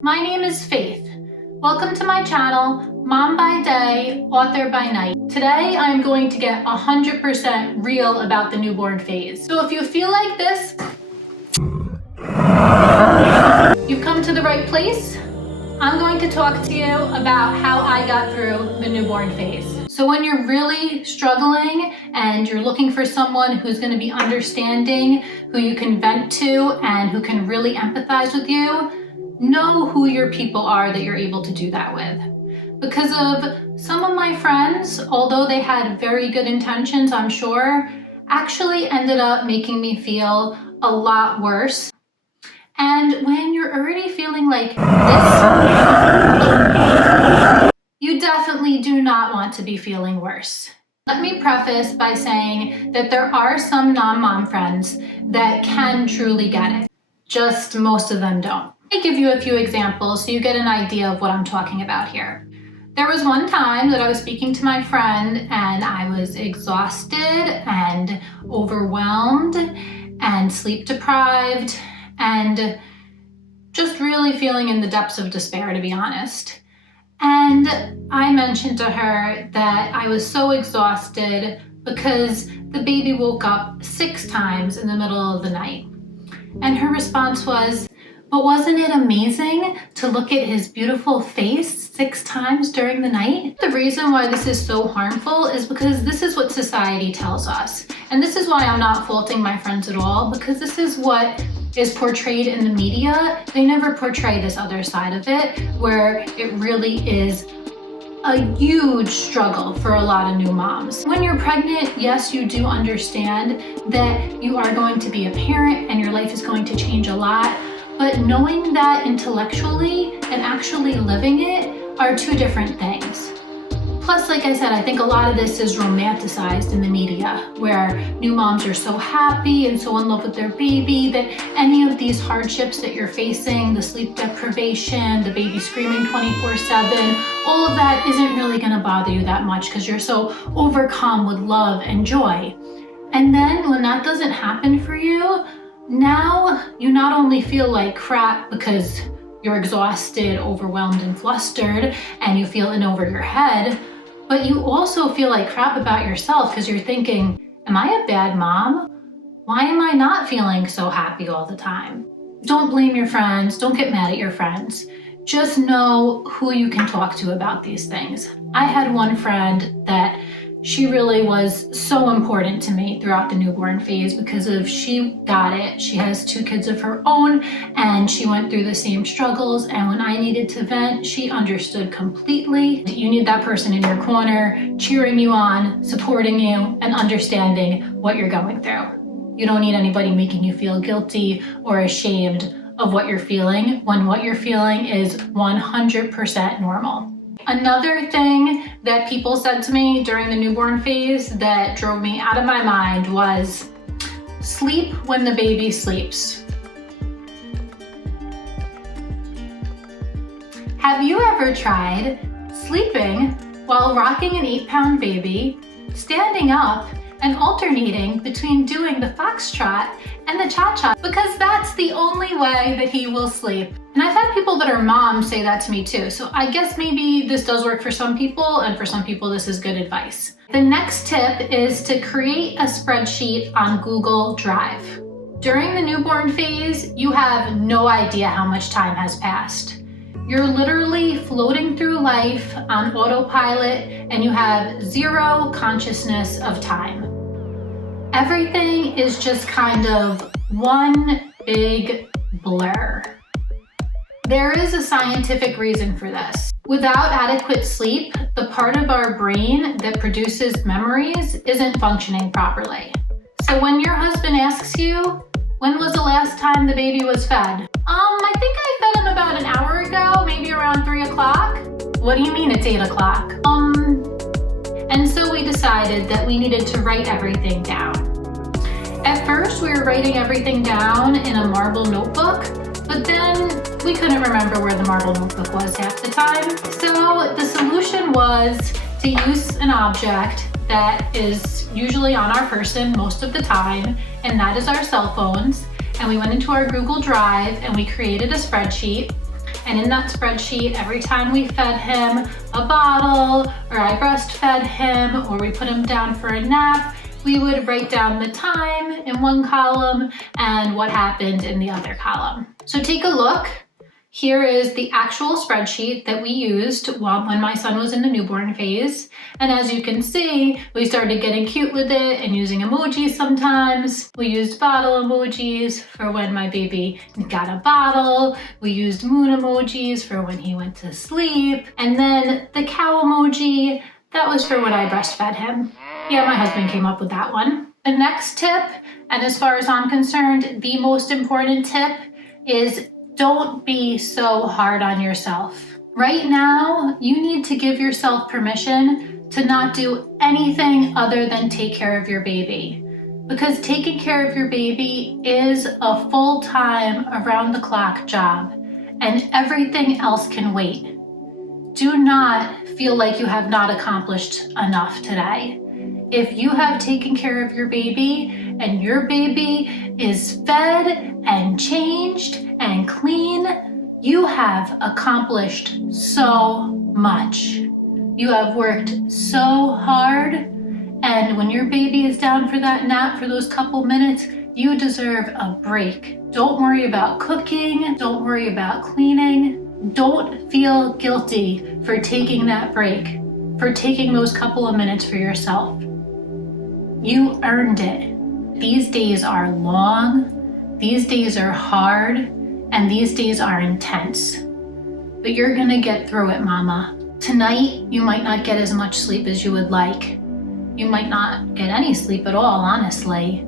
My name is Faith. Welcome to my channel, Mom by Day, Author by Night. Today I'm going to get 100% real about the newborn phase. So if you feel like this, you've come to the right place. I'm going to talk to you about how I got through the newborn phase. So when you're really struggling and you're looking for someone who's going to be understanding, who you can vent to, and who can really empathize with you, know who your people are that you're able to do that with. Because of some of my friends, although they had very good intentions, I'm sure, actually ended up making me feel a lot worse. And when you're already feeling like this, you definitely do not want to be feeling worse. Let me preface by saying that there are some non-mom friends that can truly get it. Just most of them don't. Let me give you a few examples so you get an idea of what I'm talking about here. There was one time that I was speaking to my friend and I was exhausted and overwhelmed and sleep deprived and just really feeling in the depths of despair, to be honest. And I mentioned to her that I was so exhausted because the baby woke up 6 times in the middle of the night. And her response was, "But wasn't it amazing to look at his beautiful face 6 times during the night?" The reason why this is so harmful is because this is what society tells us. And this is why I'm not faulting my friends at all, because this is what is portrayed in the media. They never portray this other side of it, where it really is a huge struggle for a lot of new moms. When you're pregnant, yes, you do understand that you are going to be a parent and your life is going to change a lot, but knowing that intellectually and actually living it are two different things. Plus, like I said, I think a lot of this is romanticized in the media, where new moms are so happy and so in love with their baby that any of these hardships that you're facing, the sleep deprivation, the baby screaming 24/7, all of that isn't really gonna bother you that much because you're so overcome with love and joy. And then when that doesn't happen for you, now you not only feel like crap because you're exhausted, overwhelmed, and flustered, and you feel in over your head, but you also feel like crap about yourself because you're thinking, am I a bad mom? Why am I not feeling so happy all the time? Don't blame your friends. Don't get mad at your friends. Just know who you can talk to about these things. I had one friend that she really was so important to me throughout the newborn phase because she got it. She has 2 kids of her own and she went through the same struggles, and when I needed to vent, she understood completely. You need that person in your corner, cheering you on, supporting you, and understanding what you're going through. You don't need anybody making you feel guilty or ashamed of what you're feeling when what you're feeling is 100% normal. Another thing that people said to me during the newborn phase that drove me out of my mind was, sleep when the baby sleeps. Have you ever tried sleeping while rocking an 8-pound baby, standing up, and alternating between doing the foxtrot and the cha-cha, because that's the only way that he will sleep? And I've had people that are moms say that to me too, so I guess maybe this does work for some people, and for some people this is good advice. The next tip is to create a spreadsheet on Google Drive. During the newborn phase, you have no idea how much time has passed. You're literally floating through life on autopilot and you have 0 consciousness of time. Everything is just kind of one big blur. There is a scientific reason for this. Without adequate sleep, the part of our brain that produces memories isn't functioning properly. So when your husband asks you, when was the last time the baby was fed? I think I fed him about an hour ago, maybe around 3 o'clock. What do you mean it's 8 o'clock? And so we decided that we needed to write everything down. At first, we were writing everything down in a marble notebook, but then we couldn't remember where the marble notebook was half the time. So the solution was to use an object that is usually on our person most of the time, and that is our cell phones. And we went into our Google Drive and we created a spreadsheet, And in that spreadsheet, every time we fed him a bottle, or I breastfed him, or we put him down for a nap, we would write down the time in one column and what happened in the other column. So take a look. Here is the actual spreadsheet that we used when my son was in the newborn phase. And as you can see, we started getting cute with it and using emojis sometimes. We used bottle emojis for when my baby got a bottle. We used moon emojis for when he went to sleep. And then the cow emoji, that was for when I breastfed him. Yeah, my husband came up with that one. The next tip, and as far as I'm concerned, the most important tip is don't be so hard on yourself. Right now, you need to give yourself permission to not do anything other than take care of your baby. Because taking care of your baby is a full-time, around-the-clock job, and everything else can wait. Do not feel like you have not accomplished enough today. If you have taken care of your baby and your baby is fed and changed and clean, you have accomplished so much. You have worked so hard, and when your baby is down for that nap for those couple minutes, you deserve a break. Don't worry about cooking. Don't worry about cleaning. Don't feel guilty for taking that break, for taking those couple of minutes for yourself. You earned it. These days are long, these days are hard, and these days are intense. But you're gonna get through it, mama. Tonight, you might not get as much sleep as you would like. You might not get any sleep at all, honestly.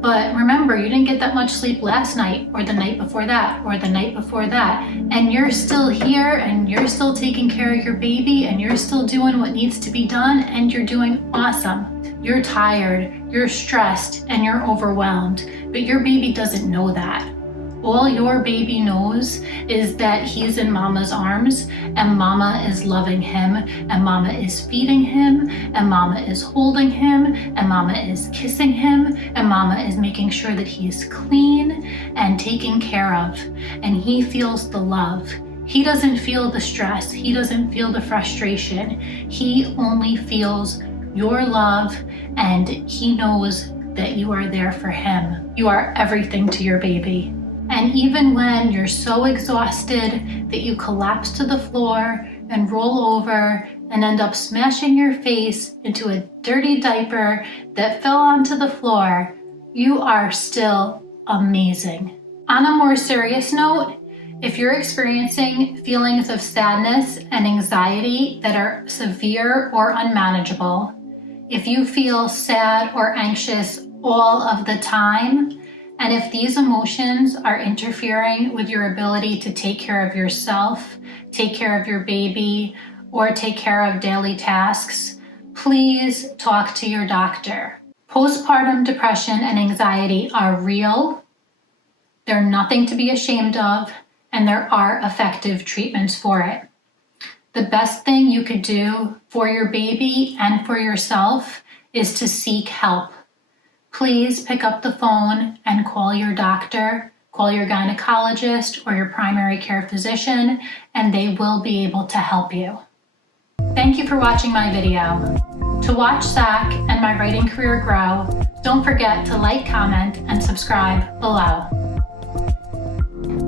But remember, you didn't get that much sleep last night, or the night before that, or the night before that. And you're still here, and you're still taking care of your baby, and you're still doing what needs to be done, and you're doing awesome. You're tired, you're stressed, and you're overwhelmed, but your baby doesn't know that. All your baby knows is that he's in mama's arms, and mama is loving him, and mama is feeding him, and mama is holding him, and mama is kissing him, and mama is making sure that he's clean and taken care of, and he feels the love. He doesn't feel the stress, he doesn't feel the frustration, he only feels your love, and he knows that you are there for him. You are everything to your baby. And even when you're so exhausted that you collapse to the floor and roll over and end up smashing your face into a dirty diaper that fell onto the floor, you are still amazing. On a more serious note, if you're experiencing feelings of sadness and anxiety that are severe or unmanageable, if you feel sad or anxious all of the time, and if these emotions are interfering with your ability to take care of yourself, take care of your baby, or take care of daily tasks, please talk to your doctor. Postpartum depression and anxiety are real. They're nothing to be ashamed of, and there are effective treatments for it. The best thing you could do for your baby and for yourself is to seek help. Please pick up the phone and call your doctor, call your gynecologist or your primary care physician, and they will be able to help you. Thank you for watching my video. To watch Zach and my writing career grow, don't forget to like, comment, and subscribe below.